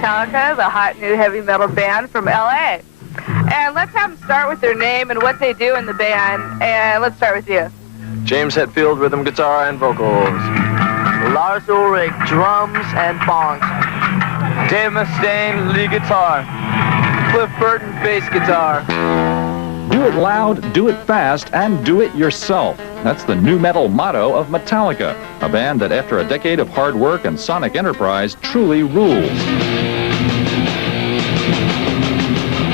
Metallica, the hot new heavy metal band from LA. And let's have them start with their name and what they do in the band. And let's start with you. James Hetfield, rhythm guitar and vocals. Lars Ulrich, drums and bongs. Dave Mustaine, lead guitar. Cliff Burton, bass guitar. Do it loud, do it fast, and do it yourself. That's the new metal motto of Metallica, a band that after a decade of hard work and sonic enterprise truly rules.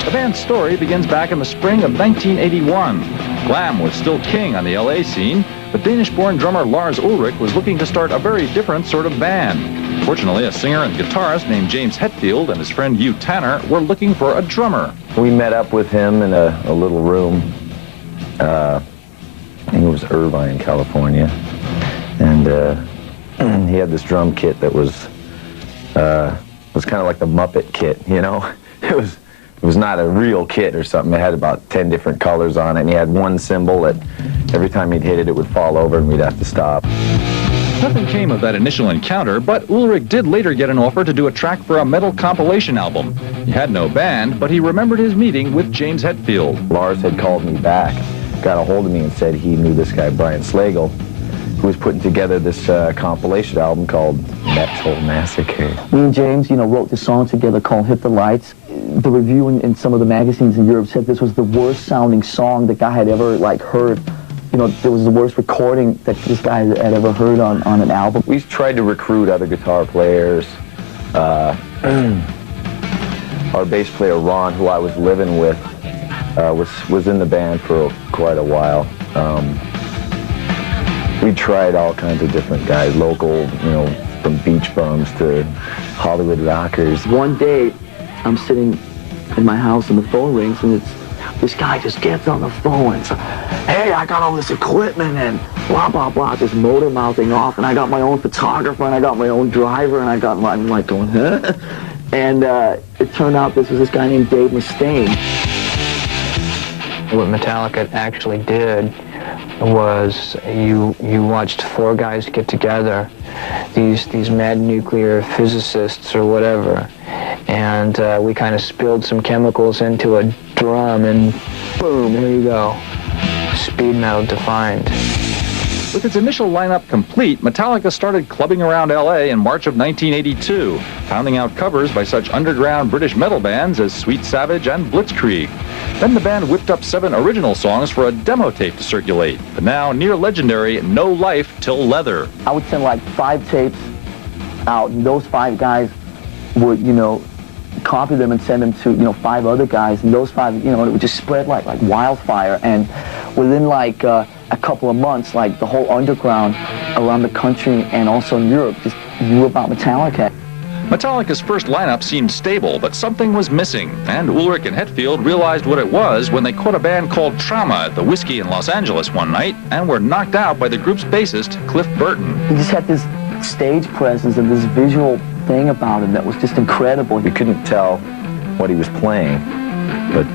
The band's story begins back in the spring of 1981. Glam was still king on the LA scene, but Danish-born drummer Lars Ulrich was looking to start a very different sort of band. Fortunately, a singer and guitarist named James Hetfield and his friend Hugh Tanner were looking for a drummer. We met up with him in a little room. I think it was Irvine, California. And he had this drum kit that was kind of like the Muppet kit, you know? It was not a real kit or something. It had about 10 different colors on it, and he had one cymbal that every time he'd hit it, it would fall over and we'd have to stop. Nothing came of that initial encounter, but Ulrich did later get an offer to do a track for a metal compilation album. He had no band, but he remembered his meeting with James Hetfield. Lars had called me back, got a hold of me and said he knew this guy, Brian Slagle, who was putting together this compilation album called Metal Massacre. Me and James, wrote this song together called Hit the Lights. The review in some of the magazines in Europe said this was the worst sounding song the guy had ever heard. It was the worst recording that this guy had ever heard on an album. We tried to recruit other guitar players. Our bass player Ron, who I was living with, was in the band for quite a while. We tried all kinds of different guys, local, from beach bums to Hollywood rockers. One day, I'm sitting in my house and the phone rings and this guy just gets on the phone and says, hey, I got all this equipment and blah, blah, blah, just motor mouthing off, and I got my own photographer and I got my own driver and I'm like going, huh? And it turned out this was this guy named Dave Mustaine. What Metallica actually did was you watched four guys get together, these mad nuclear physicists or whatever, and we kind of spilled some chemicals into a drum and boom, here you go. Speed metal defined. With its initial lineup complete, Metallica started clubbing around LA in March of 1982, pounding out covers by such underground British metal bands as Sweet Savage and Blitzkrieg. Then the band whipped up 7 original songs for a demo tape to circulate, the now near-legendary No Life Till Leather. I would send 5 tapes out, and those 5 guys would, copy them and send them to, 5 other guys, and those 5, it would just spread like wildfire. And within a couple of months, the whole underground around the country and also in Europe just knew about Metallica. Metallica's first lineup seemed stable, but something was missing, and Ulrich and Hetfield realized what it was when they caught a band called Trauma at the Whiskey in Los Angeles one night and were knocked out by the group's bassist, Cliff Burton. He just had this stage presence and this visual thing about him that was just incredible. You couldn't tell what he was playing, but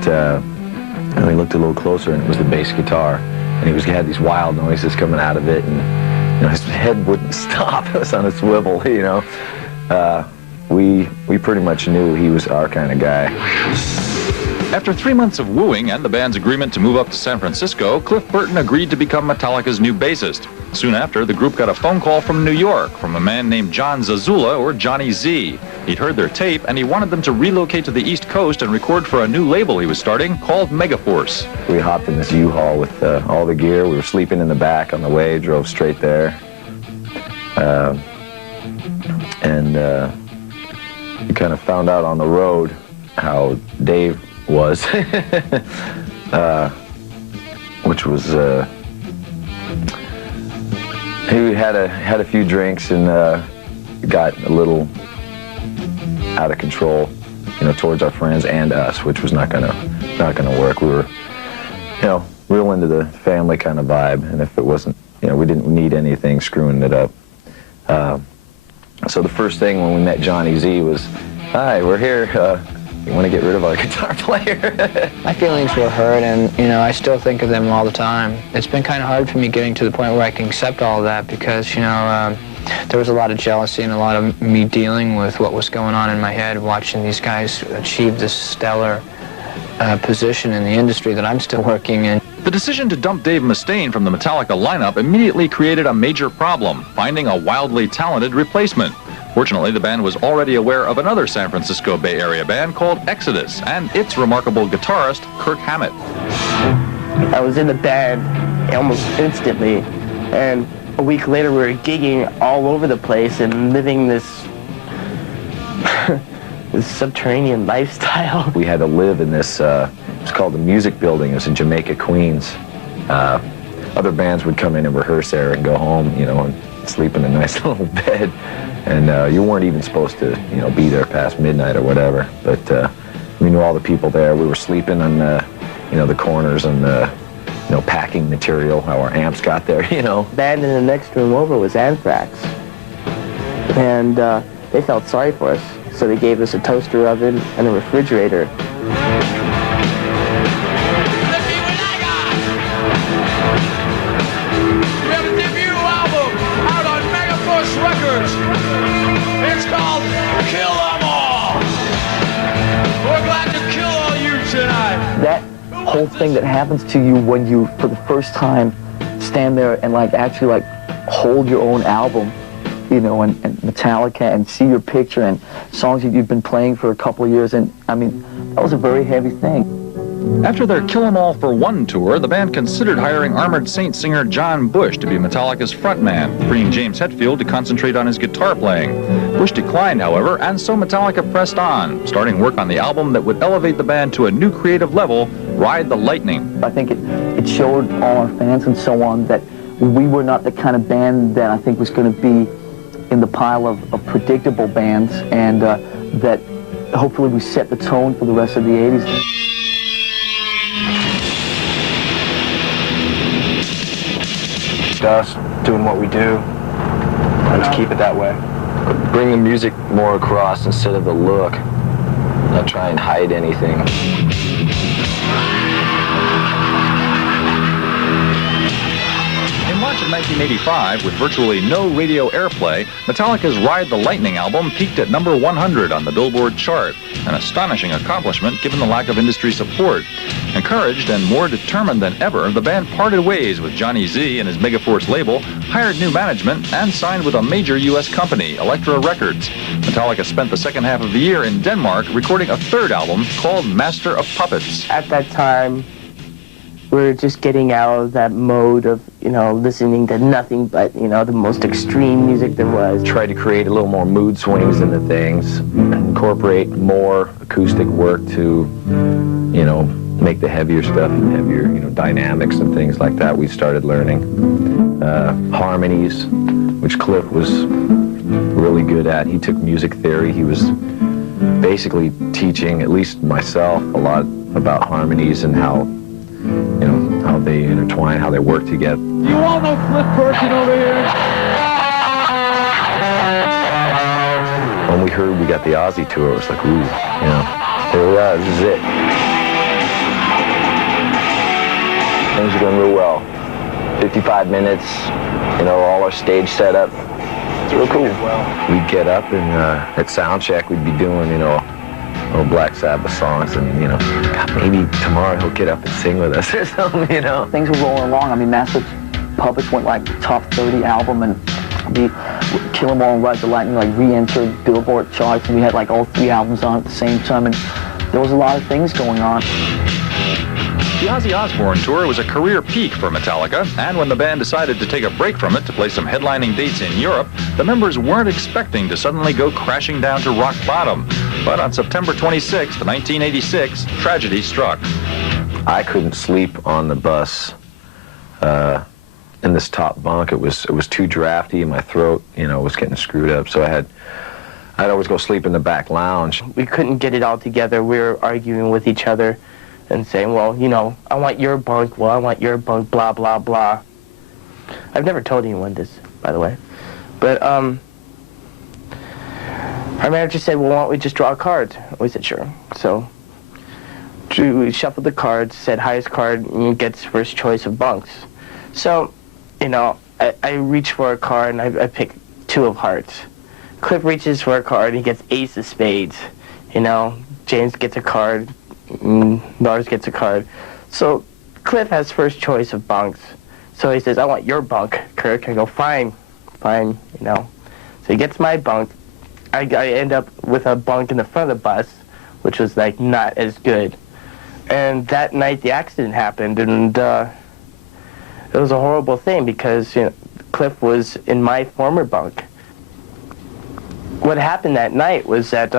we looked a little closer and it was the bass guitar, and he had these wild noises coming out of it, and his head wouldn't stop. It was on a swivel, We pretty much knew he was our kind of guy. After 3 months of wooing and the band's agreement to move up to San Francisco, Cliff Burton agreed to become Metallica's new bassist. Soon after, the group got a phone call from New York from a man named John Zazula, or Johnny Z. He'd heard their tape, and he wanted them to relocate to the East Coast and record for a new label he was starting called Megaforce. We hopped in this U-Haul with all the gear. We were sleeping in the back on the way, drove straight there. We kind of found out on the road how Dave was, which was he had a few drinks and got a little out of control, towards our friends and us, which was not gonna work. We were, real into the family kind of vibe, and if it wasn't, we didn't need anything screwing it up. So the first thing when we met Johnny Z was, hi, we're here. You want to get rid of our guitar player? My feelings were hurt, and, I still think of them all the time. It's been kind of hard for me getting to the point where I can accept all of that because, there was a lot of jealousy and a lot of me dealing with what was going on in my head, watching these guys achieve this stellar position in the industry that I'm still working in. The decision to dump Dave Mustaine from the Metallica lineup immediately created a major problem, finding a wildly talented replacement. Fortunately, the band was already aware of another San Francisco Bay Area band called Exodus and its remarkable guitarist, Kirk Hammett. I was in the band almost instantly, and a week later we were gigging all over the place and living this this subterranean lifestyle. We had to live in this, it's called the Music Building. It was in Jamaica, Queens. Other bands would come in and rehearse there and go home, you know, and sleep in a nice little bed. And you weren't even supposed to, you know, be there past midnight or whatever. But we knew all the people there. We were sleeping on, you know, the corners and, you know, packing material, how our amps got there, you know. Band in the next room over was Anthrax. And they felt sorry for us. So they gave us a toaster oven and a refrigerator. It's called Kill 'Em All. We're glad to kill all you tonight. That whole thing that happens to you when you, for the first time, stand there and like actually like hold your own album, you know, and Metallica, and see your picture and songs that you've been playing for a couple of years, and I mean, that was a very heavy thing. After their Kill 'Em All for One tour, the band considered hiring Armored Saint singer John Bush to be Metallica's frontman, freeing James Hetfield to concentrate on his guitar playing. Bush declined, however, and so Metallica pressed on, starting work on the album that would elevate the band to a new creative level, Ride the Lightning. I think it showed all our fans and so on that we were not the kind of band that I think was going to be in the pile of predictable bands, and that hopefully we set the tone for the rest of the 80s. Us doing what we do, let's keep it that way. Bring the music more across instead of the look. Not try and hide anything. In March of 1985, with virtually no radio airplay, Metallica's Ride the Lightning album peaked at number 100 on the Billboard chart, an astonishing accomplishment given the lack of industry support. Encouraged and more determined than ever, the band parted ways with Johnny Z and his Megaforce label, hired new management, and signed with a major U.S. company, Elektra Records. Metallica spent the second half of the year in Denmark recording a third album called Master of Puppets. At that time, we were just getting out of that mode of, you know, listening to nothing but, you know, the most extreme music there was. Tried to create a little more mood swings into things, incorporate more acoustic work to, you know, make the heavier stuff and heavier, you know, dynamics and things like that. We started learning harmonies, which Cliff was really good at. He took music theory. He was basically teaching, at least myself, a lot about harmonies and how, you know, how they intertwine, how they work together. You all know Cliff Burton over here? When we heard we got the Aussie tour, it was like, ooh, you know, here we are, this is it. Things are going real well. 55 minutes, you know, all our stage set up. It's real cool. We'd get up and at sound check, we'd be doing, you know, little Black Sabbath songs, and, you know, God, maybe tomorrow he'll get up and sing with us or something, you know. Things were rolling along. I mean, Master of Puppets went like top 30 album, and the Kill 'Em All and Ride the Lightning like re-entered Billboard charts, and we had like all three albums on at the same time, and there was a lot of things going on. The Ozzy Osbourne tour was a career peak for Metallica, and when the band decided to take a break from it to play some headlining dates in Europe, the members weren't expecting to suddenly go crashing down to rock bottom. But on September 26, 1986, tragedy struck. I couldn't sleep on the bus in this top bunk. It was too drafty, and my throat, you know, was getting screwed up. So I'd always go sleep in the back lounge. We couldn't get it all together. We were arguing with each other and saying, well, you know, I want your bunk, well, I want your bunk, blah, blah, blah. I've never told anyone this, by the way. But our manager said, well, why don't we just draw cards? We said, sure. So we shuffled the cards, said highest card gets first choice of bunks. So, you know, I reached for a card, and I picked two of hearts. Cliff reaches for a card, he gets ace of spades. You know, James gets a card, Lars gets a card. So Cliff has first choice of bunks. So he says, I want your bunk, Kirk. I go, fine, you know. So he gets my bunk. I end up with a bunk in the front of the bus, which was like not as good. And that night the accident happened, and it was a horrible thing because, you know, Cliff was in my former bunk. What happened that night was that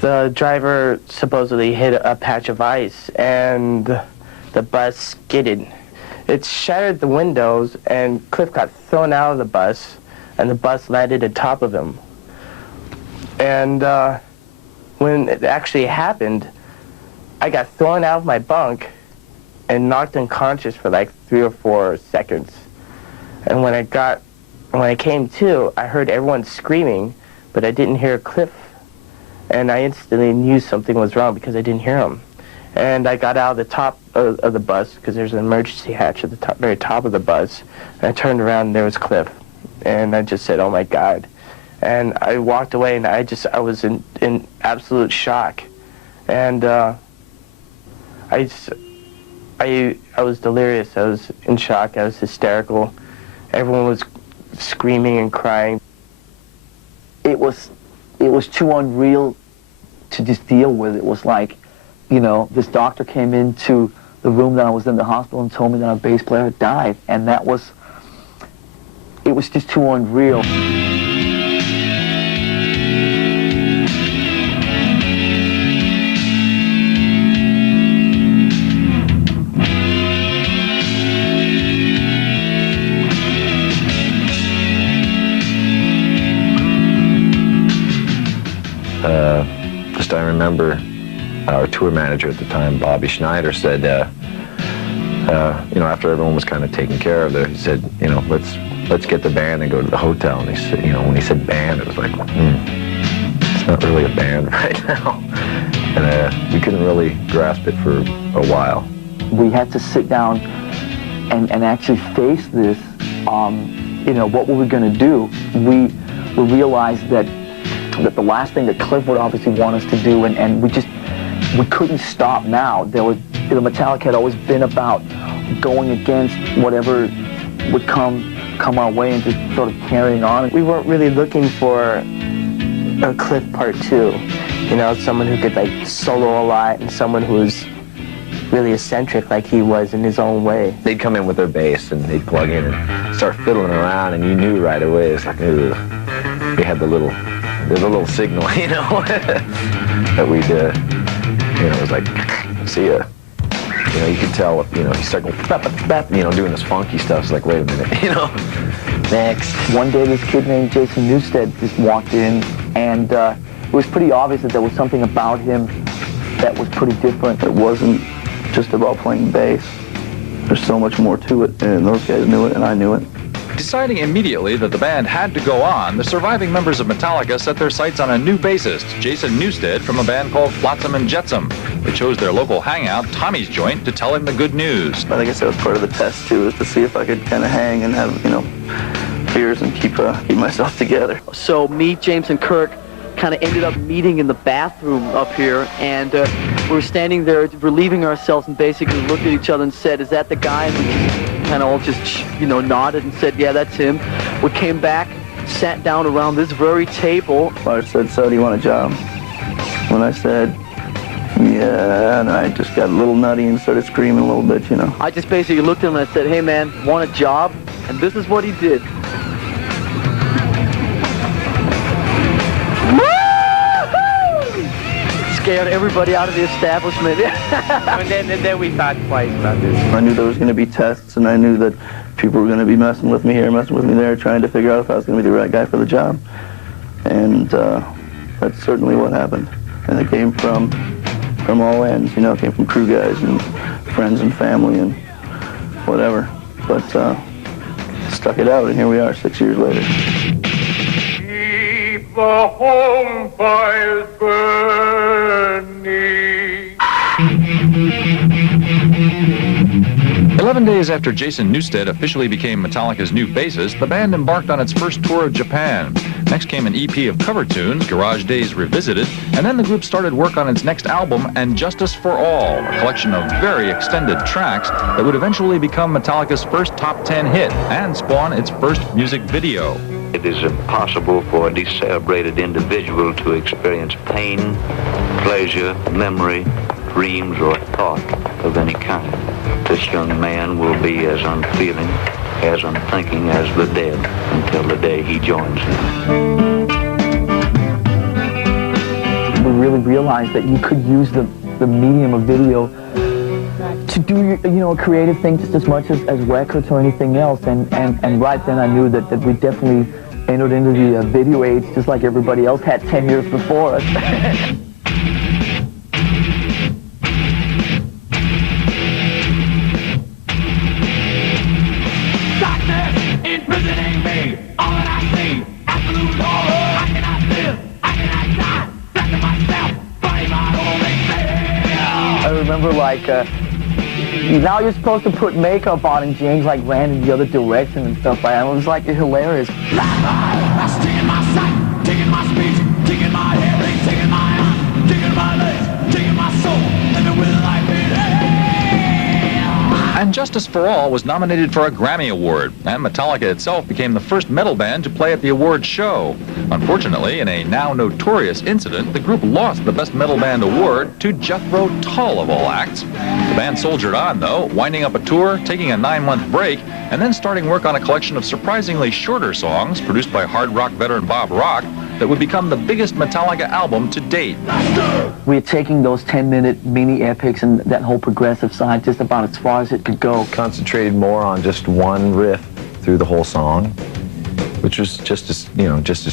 the driver supposedly hit a patch of ice and the bus skidded. It shattered the windows and Cliff got thrown out of the bus and the bus landed on top of him. And when it actually happened, I got thrown out of my bunk and knocked unconscious for like 3 or 4 seconds. And when I came to, I heard everyone screaming, but I didn't hear Cliff. And I instantly knew something was wrong because I didn't hear him. And I got out of the top of the bus because there's an emergency hatch at the very top of the bus. And I turned around and there was Cliff. And I just said, oh my God. And I walked away and I was in absolute shock. And I was delirious. I was in shock. I was hysterical. Everyone was screaming and crying. It was too unreal to just deal with. It was like, you know, this doctor came into the room that I was in the hospital and told me that our bass player had died, and it was just too unreal. I remember our tour manager at the time, Bobby Schneider, said, you know, after everyone was kind of taken care of there, he said, you know, let's get the band and go to the hotel. And he said, you know, when he said band, it was like, it's not really a band right now. And we couldn't really grasp it for a while. We had to sit down and actually face this. You know, what were we going to do? We realized that the last thing that Cliff would obviously want us to do, and we couldn't stop now. Metallica had always been about going against whatever would come our way and just sort of carrying on. We weren't really looking for a Cliff Part 2. You know, someone who could like solo a lot and someone who was really eccentric like he was in his own way. They'd come in with their bass and they'd plug in and start fiddling around, and you knew right away. It's like, ooh, we had the little signal, you know, that we'd, you know, it was like, see ya. You know, you could tell, you know, he started going, bap, bap, bap, you know, doing this funky stuff. It's like, wait a minute, you know, next. One day this kid named Jason Newsted just walked in, and it was pretty obvious that there was something about him that was pretty different. It wasn't just about playing bass. There's so much more to it, and those guys knew it, and I knew it. Deciding immediately that the band had to go on, the surviving members of Metallica set their sights on a new bassist, Jason Newsted, from a band called Flotsam and Jetsam. They chose their local hangout, Tommy's Joint, to tell him the good news. I think that was part of the test, too, was to see if I could kind of hang and have, you know, beers and keep myself together. So me, James, and Kirk kind of ended up meeting in the bathroom up here, and we were standing there relieving ourselves and basically looked at each other and said, is that the guy? And we just kind of all just, you know, nodded and said, yeah, that's him. We came back, sat down around this very table. Lars said, so do you want a job? When I said, yeah, and I just got a little nutty and started screaming a little bit, you know. I just basically looked at him and I said, hey man, want a job? And this is what he did. Scared everybody out of the establishment. and then we thought twice about this. I knew there was going to be tests, and I knew that people were going to be messing with me here, messing with me there, trying to figure out if I was going to be the right guy for the job. And that's certainly what happened. And it came from all ends, you know, it came from crew guys and friends and family and whatever. But stuck it out, and here we are 6 years later. Keep the home fires burning. 11 days after Jason Newsted officially became Metallica's new bassist, the band embarked on its first tour of Japan. Next came an EP of cover tunes, Garage Days Revisited, and then the group started work on its next album, And Justice for All, a collection of very extended tracks that would eventually become Metallica's first top 10 hit and spawn its first music video. It is impossible for a decerebrated individual to experience pain, pleasure, memory, dreams, or thought of any kind. This young man will be as unfeeling, as unthinking as the dead until the day he joins them. We really realized that you could use the medium of video to do a creative thing just as much as records or anything else. And right then I knew that we definitely entered into the video age just like everybody else had 10 years before us. I remember now you're supposed to put makeup on and James ran in the other direction and stuff like that. It was hilarious. Taking my sight, taking my speech, taking my hearing, taking my eye, taking my legs, taking my soul, living with life in And Justice for All was nominated for a Grammy Award, and Metallica itself became the first metal band to play at the awards show. Unfortunately, in a now notorious incident, the group lost the Best Metal Band award to Jethro Tull of all acts. The band soldiered on, though, winding up a tour, taking a 9-month break, and then starting work on a collection of surprisingly shorter songs produced by hard rock veteran Bob Rock that would become the biggest Metallica album to date. We're taking those 10-minute mini epics and that whole progressive side just about as far as it could go. Concentrated more on just one riff through the whole song, which was just as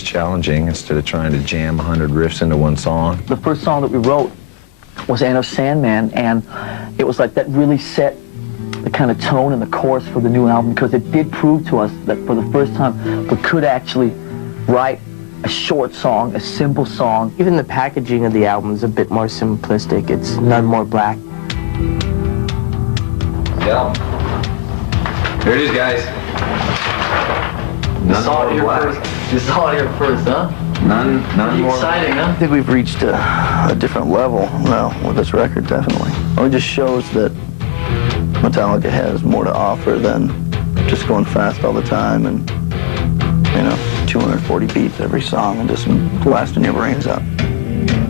challenging instead of trying to jam 100 riffs into one song. The first song that we wrote was Enter Sandman, and it was that really set the kind of tone and the course for the new album, because it did prove to us that for the first time we could actually write a short song, a simple song. Even the packaging of the album is a bit more simplistic. It's none more black. Yeah. There it is, guys. You saw it here first, huh? None more. Exciting, huh? I think we've reached a different level now with this record, definitely. It just shows that Metallica has more to offer than just going fast all the time and 240 beats every song and just blasting your brains out.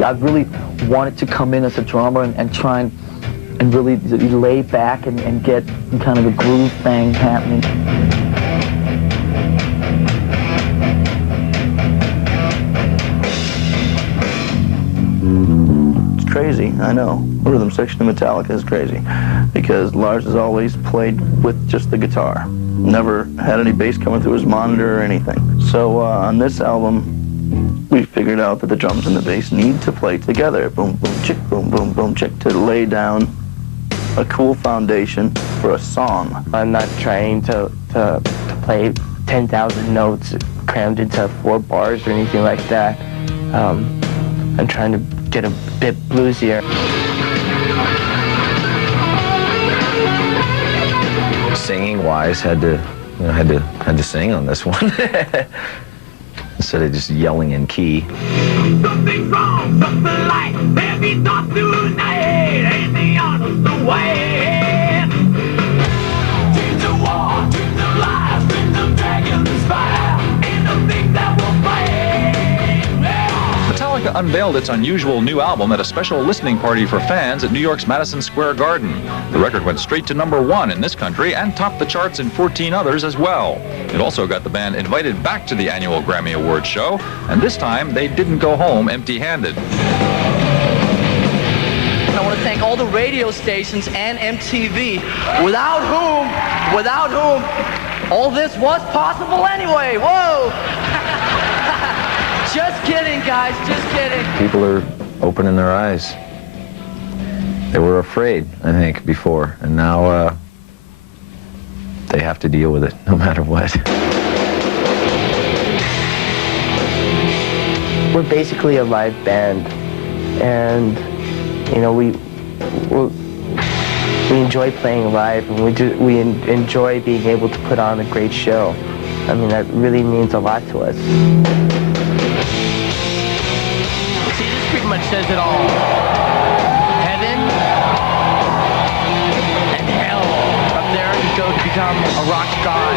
I really wanted to come in as a drummer and try and really lay back and get kind of a groove thing happening. It's crazy, I know. The rhythm section of Metallica is crazy because Lars has always played with just the guitar. Never had any bass coming through his monitor or anything. So on this album, we figured out that the drums and the bass need to play together. Boom, boom, chick, boom, boom, boom, chick, to lay down a cool foundation for a song. I'm not trying to play 10,000 notes crammed into 4 bars or anything like that. I'm trying to get a bit bluesier. Singing-wise, had to sing on this one instead of just yelling in key. Something's wrong, something like maybe not tonight, ain't the honest the way. Dreams of war, dreams of lies, dreams of dragons fire, and the things that will fade. Metallica unveiled its unusual new album at a special listening party for fans at New York's Madison Square Garden. The record went straight to #1 in this country and topped the charts in 14 others as well. It also got the band invited back to the annual Grammy Awards show, and this time they didn't go home empty-handed. I want to thank all the radio stations and MTV, without whom all this was possible anyway. Whoa! Just kidding, guys, just kidding. People are opening their eyes. They were afraid, I think, before, and now they have to deal with it no matter what. We're basically a live band, and we enjoy playing live, and we enjoy being able to put on a great show. I mean, that really means a lot to us. See, this pretty much says it all. Heaven and hell. Up there you go to become a rock god.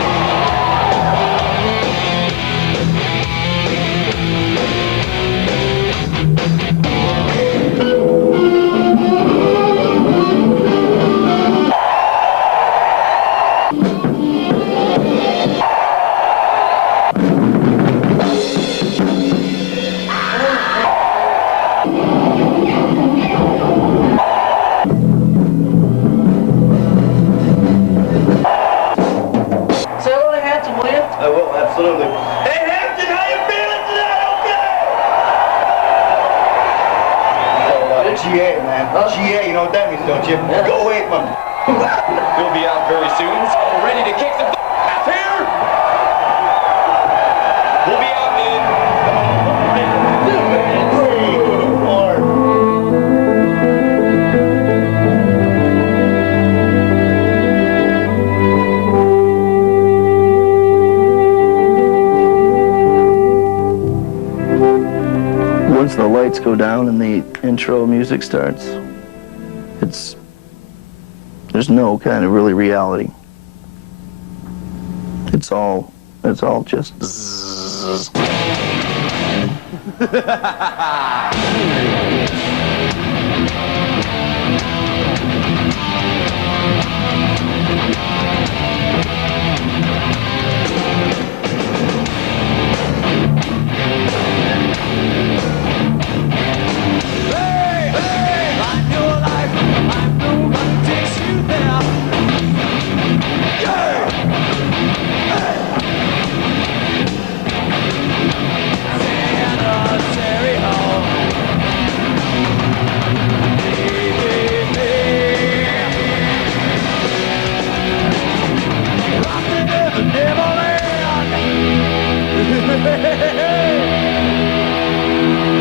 Absolutely. Hey, Hampton, how you feeling tonight? Okay? GA, man. GA, you know what that means, don't you? Yeah. Go away from him. We'll be out very soon, so ready to kick some ass here. We'll be out in... Once the lights go down and the intro music starts, there's no kind of really reality. It's all just zzz.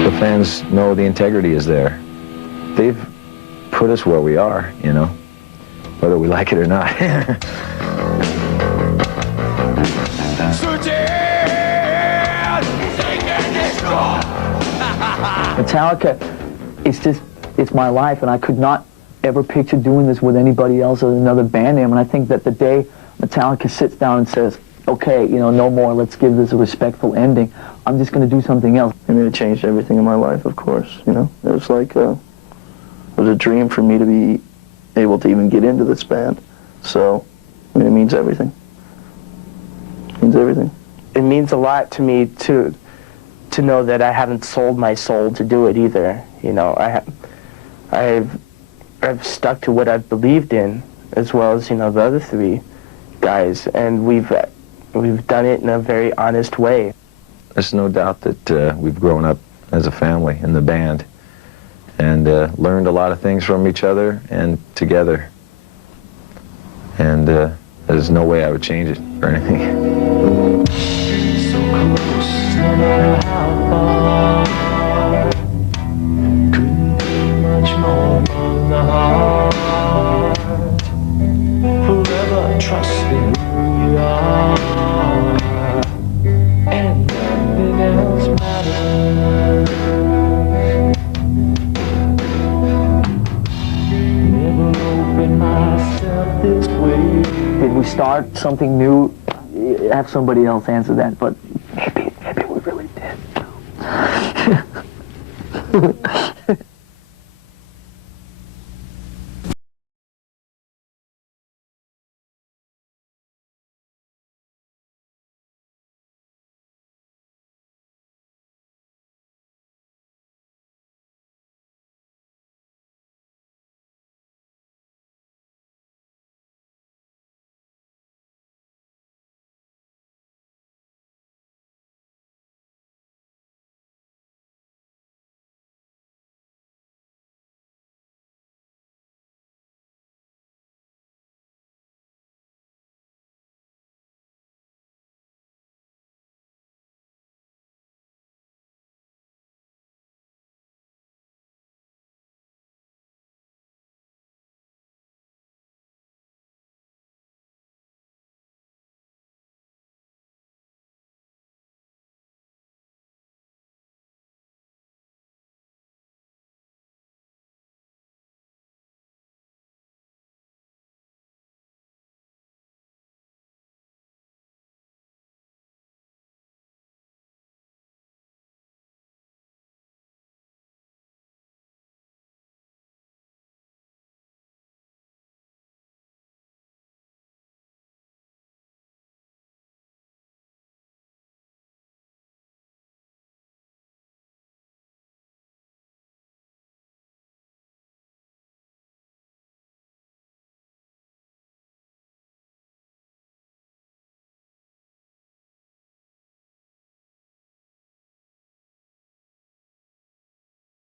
The fans know the integrity is there. They've put us where we are, you know, whether we like it or not. Metallica, it's my life, and I could not ever picture doing this with anybody else or another band name. And I think that the day Metallica sits down and says, okay, you know, no more, let's give this a respectful ending, I'm just going to do something else. I mean, it changed everything in my life, of course, you know. It was like, it was a dream for me to be able to even get into this band. So, I mean, it means everything. It means everything. It means a lot to me to know that I haven't sold my soul to do it either. You know, I've stuck to what I've believed in, as well as, you know, the other three guys, and we've done it in a very honest way. There's no doubt that we've grown up as a family in the band and learned a lot of things from each other and together. And there's no way I would change it for anything. So close, no matter how far. Couldn't be much more from the heart. Forever trusting who you are. And nothing else matters. Never open myself this way. Did we start something new? Have somebody else answer that, but